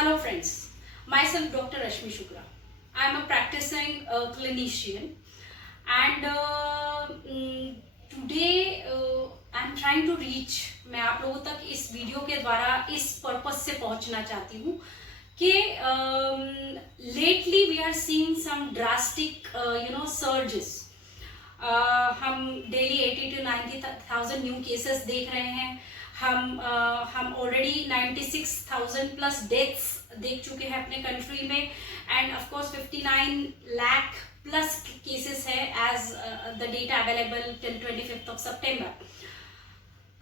Hello friends, myself Dr. Rashmi Shukla. I am a practicing clinician and today I am trying to reach, मैं आप लोगों तक इस video के द्वारा इस पर्पस से पहुंचना चाहती हूँ कि lately we are seeing some drastic surges. हम डेली 80 to 90,000 न्यू केसेस देख रहे हैं. हम ऑलरेडी 96,000 प्लस डेथ्स देख चुके हैं अपने कंट्री में and of course 59 lakh plus cases है as the data available till 25th of September.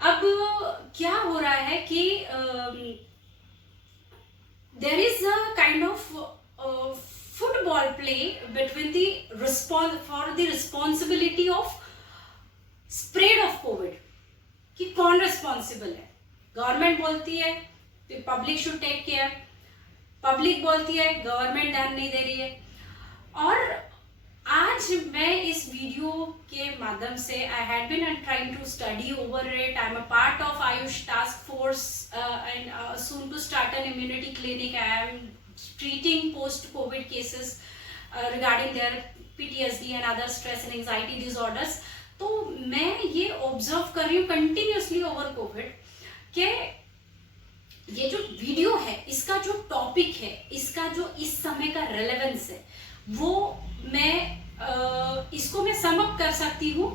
अब क्या हो रहा है कि there is a kind of football play between the responsibility of spread of COVID. कि कौन रिस्पॉन्सिबल है. गवर्नमेंट बोलती है public should take care, public बोलती है गवर्नमेंट ध्यान नहीं दे रही है. और आज मैं इस वीडियो के माध्यम से I had been trying to study over it. I am a part of Ayush task force and soon to start an immunity clinic. I am treating post-COVID cases regarding their PTSD and other stress and anxiety disorders. तो मैं ये observe कर रही हूँ continuously over Covid कि ये जो video है, इसका जो टॉपिक है, इसका जो इस समय का रेलेवेंस है, वो मैं इसको मैं सम अप कर सकती हूँ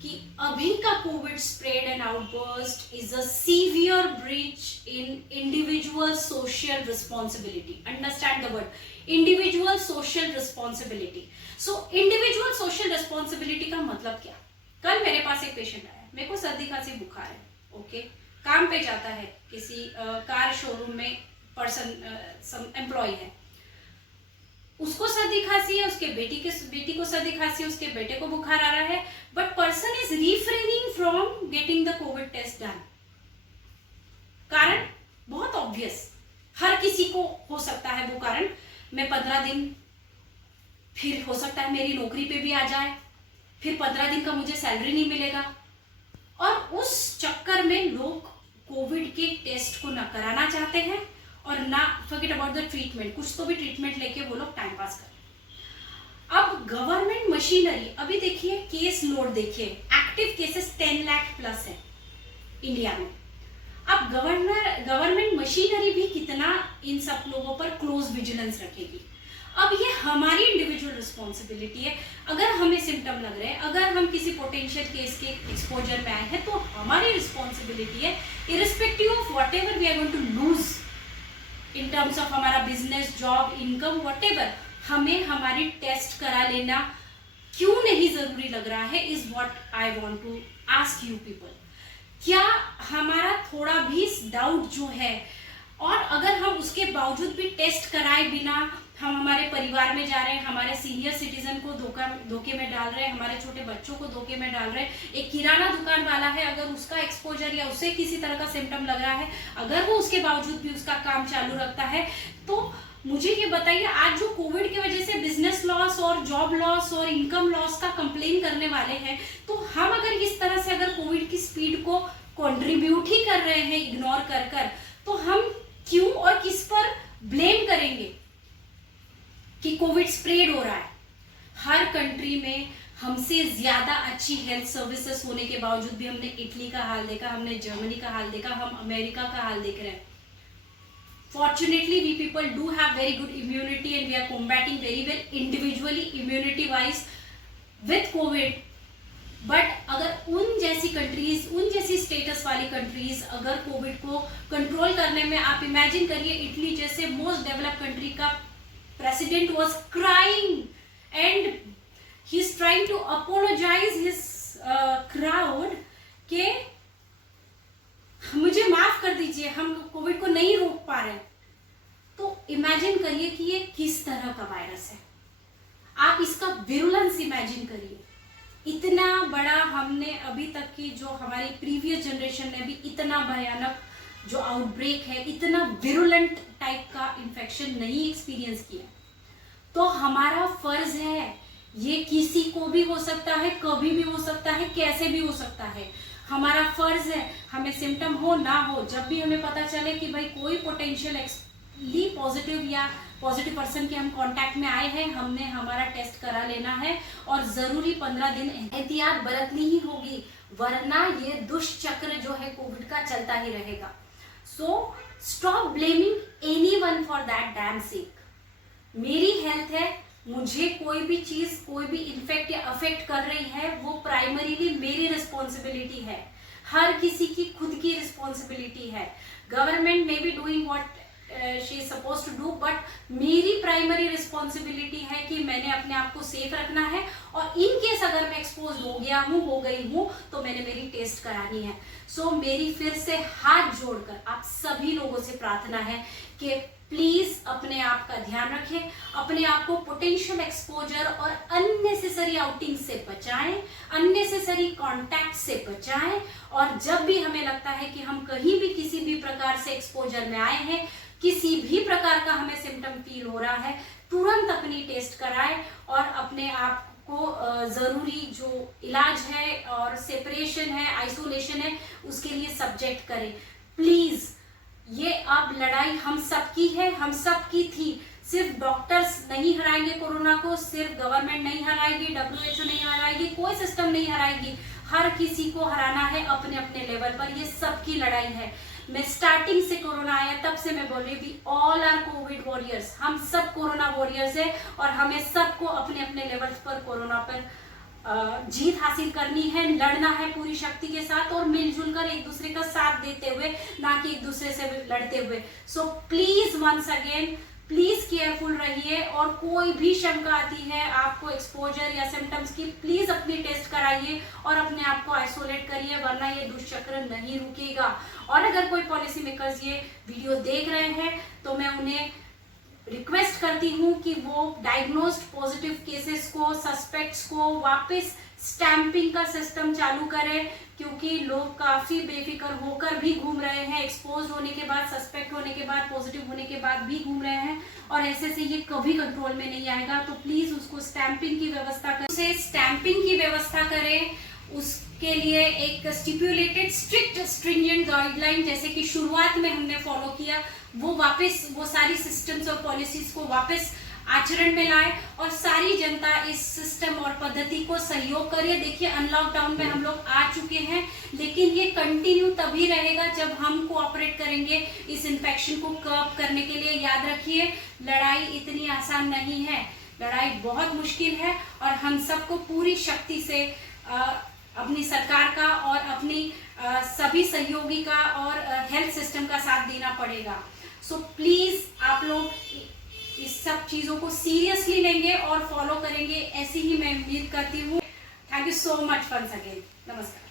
कि अभी का Covid spread and outburst is a severe breach in individual social responsibility. Understand the word individual social responsibility. So individual social responsibility का मतलब क्या? कल मेरे पास एक पेशेंट आया, मेरे को सर्दी खांसी बुखार है. ओके, काम पे जाता है, किसी कार शोरूम में पर्सन एम्प्लॉय है, उसको सर्दी खांसी है, उसके बेटी को सर्दी खांसी है, उसके बेटे को बुखार आ रहा है, but person is refraining from getting the Covid test done. कारण बहुत ऑब्वियस, हर किसी को हो सकता है वो कारण. मैं 15 दिन, फिर हो सकता है मेरी नौकरी पे भी आ जाए, फिर 15 दिन का मुझे सैलरी नहीं मिलेगा. और उस चक्कर में लोग कोविड के टेस्ट को न कराना चाहते हैं और ना फॉरगेट अबाउट द ट्रीटमेंट, कुछ तो भी ट्रीटमेंट लेके वो लोग टाइम पास करें. अब गवर्नमेंट मशीनरी, अभी देखिए केस लोड देखिए, एक्टिव केसेस 10 लाख प्लस है इंडिया में. अब गवर्नमेंट मशीनरी भी कितना इन सब लोगों पर क्लोज विजिलेंस रखेगी. अब ये हमारी इंडिविजुअल रिस्पॉन्सिबिलिटी है. अगर हमें सिम्टम लग रहे हैं, अगर हम किसी पोटेंशियल केस के एक्सपोजर में आए हैं, तो हमारी रिस्पॉन्सिबिलिटी है, irrespective of whatever we are going to lose in terms of हमारा बिजनेस, जॉब, इनकम, व्हाटएवर, हमें हमारी टेस्ट करा लेना क्यों नहीं जरूरी लग रहा है, is what I want to ask you people. क्या हमारा थोड़ा भी डाउट जो है, और अगर हम उसके बावजूद भी टेस्ट कराए बिना हम हमारे परिवार में जा रहे हैं, हमारे सीनियर सिटीजन को धोखे में डाल रहे हैं, हमारे छोटे बच्चों को धोखे में डाल रहे हैं. एक किराना दुकान वाला है, अगर उसका एक्सपोजर या उसे किसी तरह का सिम्टम लग रहा है, अगर वो उसके बावजूद भी उसका काम चालू रखता है, तो मुझे ये बताइए, आज जो कोविड की वजह से बिजनेस लॉस और जॉब लॉस और इनकम लॉस का कंप्लेन करने वाले हैं, तो हम अगर इस तरह से अगर कोविड की स्पीड को कंट्रीब्यूट ही कर रहे हैं इग्नोर कर कर, तो हम क्यों और किस पर ब्लेम करेंगे कि कोविड स्प्रेड हो रहा है. हर कंट्री में हमसे ज्यादा अच्छी हेल्थ सर्विसेज होने के बावजूद भी हमने इटली का हाल देखा, हमने जर्मनी का हाल देखा, हम अमेरिका का हाल देख रहे हैं. Fortunately, we people do have very good immunity and we are combating very well individually, immunity wise with COVID. But अगर उन जैसी कंट्रीज, उन जैसी स्टेटस वाली कंट्रीज अगर कोविड को कंट्रोल करने में, आप इमेजिन करिए इटली जैसे मोस्ट डेवलप्ड कंट्री का president was crying and he is trying to apologize his crowd के मुझे माफ कर दीजिए, हम कोविड को नहीं रोक पा रहे. तो इमेजिन करिए कि ये किस तरह का वायरस है. आप इसका विरुलेंस इमेजिन करिए. इतना बड़ा हमने अभी तक की जो हमारी प्रीवियस जनरेशन ने भी इतना भयानक जो आउटब्रेक है, इतना विरुलेंट टाइप का इन्फेक्शन नहीं एक्सपीरियंस किया. तो हमारा फर्ज है, ये किसी को भी हो सकता है, कभी भी हो सकता है, कैसे भी हो सकता है. हमारा फर्ज है, हमें सिम्टम हो ना हो, जब भी हमें पता चले कि भाई कोई पोटेंशियली पॉजिटिव या पॉजिटिव पर्सन के हम कांटेक्ट में आए हैं, हमने हमारा टेस्ट करा लेना है और जरूरी 15 दिन एहतियात बरतनी ही होगी, वरना ये दुष्चक्र जो है कोविड का चलता ही रहेगा। So stop blaming anyone for that damn sick. मेरी हेल्थ है, मुझे कोई भी चीज कोई भी इन्फेक्ट या अफेक्ट कर रही है, वो प्राइमरीली मेरी रिस्पॉन्सिबिलिटी है, हर किसी की खुद की रिस्पॉन्सिबिलिटी है। Government may be doing what she is suppose to do, but मेरी प्राइमरी रिस्पॉन्सिबिलिटी है कि मैंने अपने आप को सेफ रखना है, और इन केस अगर मैं एक्सपोज हो गया हूँ, हो गई हूँ, तो मैंने मेरी टेस्ट करानी है। सो मेरी फिर से हाथ जोड़कर आप सभी लोगों से प्रार्थना है कि प्लीज अपने आप का ध्यान रखें, अपने आप को पोटेंशियल एक्सपोजर और अननेसेसरी आउटिंग से बचाएं, अननेसेसरी कॉन्टैक्ट से बचाएं, और जब भी हमें लगता है कि हम कहीं भी किसी भी प्रकार से एक्सपोजर में आए हैं, किसी भी प्रकार का हमें सिम्टम फील हो रहा है, तुरंत अपनी टेस्ट कराएं और अपने आप को जरूरी जो इलाज है और सेपरेशन है, आइसोलेशन है, उसके लिए सब्जेक्ट करें। प्लीज, ये अब लड़ाई हम सबकी है, हम सबकी थी। सिर्फ डॉक्टर्स नहीं हराएंगे कोरोना को, सिर्फ गवर्नमेंट नहीं हराएगी, WHO नहीं हराएगी, कोई सिस्टम नहीं हराएगी, हर किसी को हराना है अपने अपने लेवल पर। ये सबकी लड़ाई है। मैं स्टार्टिंग से कोरोना आया तब से मैं बोल रही we all are Covid warriors, हम सब कोरोना वॉरियर्स है, और हमें सबको अपने अपने लेवल पर कोरोना पर जीत हासिल करनी है, लड़ना है पूरी शक्ति के साथ और मिलजुल कर एक दूसरे का साथ देते हुए, ना कि एक दूसरे से लड़ते हुए। So please once again, please careful रहिए, और कोई भी शंका आती है आपको एक्सपोजर या सिम्टम्स की, प्लीज अपनी टेस्ट कराइए और अपने आप को आइसोलेट करिए, वरना ये दुष्चक्र नहीं रुकेगा। और अगर कोई पॉलिसी मेकर्स ये वीडियो देख रहे हैं तो मैं उन्हें रिक्वेस्ट करती हूँ कि वो डायग्नोस्ड पॉजिटिव केसेस को, सस्पेक्ट्स को वापस स्टैंपिंग का सिस्टम चालू करें, क्योंकि लोग काफी बेफिक्र होकर भी घूम रहे हैं, एक्सपोज होने के बाद, सस्पेक्ट होने के बाद, पॉजिटिव होने के बाद भी घूम रहे हैं, और ऐसे से ये कभी कंट्रोल में नहीं आएगा। तो प्लीज उसको स्टैंपिंग की व्यवस्था करें, उसे स्टैंपिंग की व्यवस्था करें। उसके लिए एक स्टिपुलेटेड स्ट्रिक्ट स्ट्रिंजेंट गाइडलाइन, जैसे कि शुरुआत में हमने फॉलो किया, वो वापस, वो सारी सिस्टम्स और पॉलिसीज को वापस आचरण में लाए, और सारी जनता इस सिस्टम और पद्धति को सहयोग करे। देखिए, अनलॉकडाउन में हम लोग आ चुके हैं, लेकिन ये कंटिन्यू तभी रहेगा जब हम कोऑपरेट करेंगे इस इन्फेक्शन को कर्ब करने के लिए। याद रखिए, लड़ाई इतनी आसान नहीं है, लड़ाई बहुत मुश्किल है, और हम सबको पूरी शक्ति से अपनी सरकार का और अपनी सभी सहयोगी का और हेल्थ सिस्टम का साथ देना पड़ेगा। सो प्लीज आप लोग इस सब चीजों को सीरियसली लेंगे और फॉलो करेंगे, ऐसी ही मैं उम्मीद करती हूँ। Thank you so much once again. नमस्कार।